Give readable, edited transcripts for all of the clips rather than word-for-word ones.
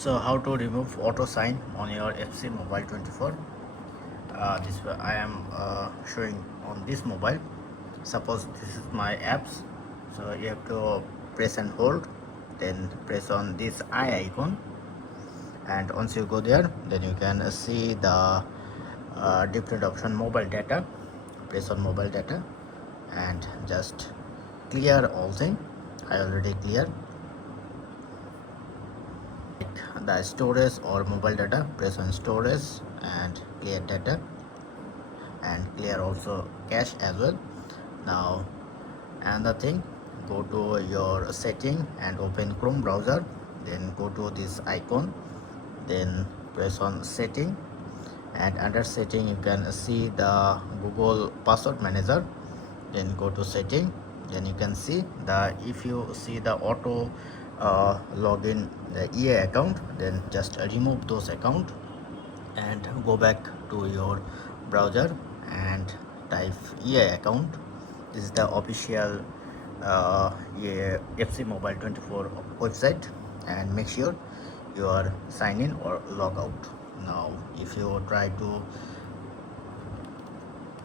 So how to remove auto sign on your FC Mobile 24. This I am showing on this mobile. Suppose this is my apps, so you have to press and hold, then press on this eye icon, and once you go there, then you can see the different option mobile data. Press on mobile data and just clear all thing. I already clear the storage or mobile data. Press on storage and clear data, and clear also cache as well. Now another thing, go to your setting and open Chrome browser, then go to this icon, then press on setting, and under setting you can see the Google password manager. Then go to setting, then you can see the, if you see the auto login the EA account, then just remove those account and go back to your browser and type EA account. This is the official EA FC Mobile 24 website, and make sure you are sign in or log out. Now if you try to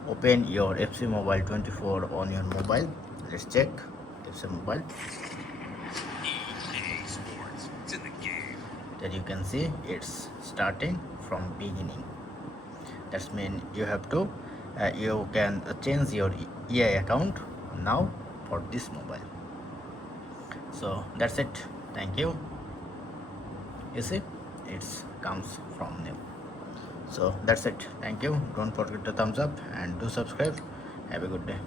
open your FC Mobile 24 on your mobile, let's check FC Mobile. EA Sports, it's in the game. Then you can see it's starting from beginning. That's mean you have to you can change your EA account now for this mobile. So that's it. Thank you. You see, it comes from new. So that's it. Thank you. Don't forget to thumbs up and do subscribe. Have a good day.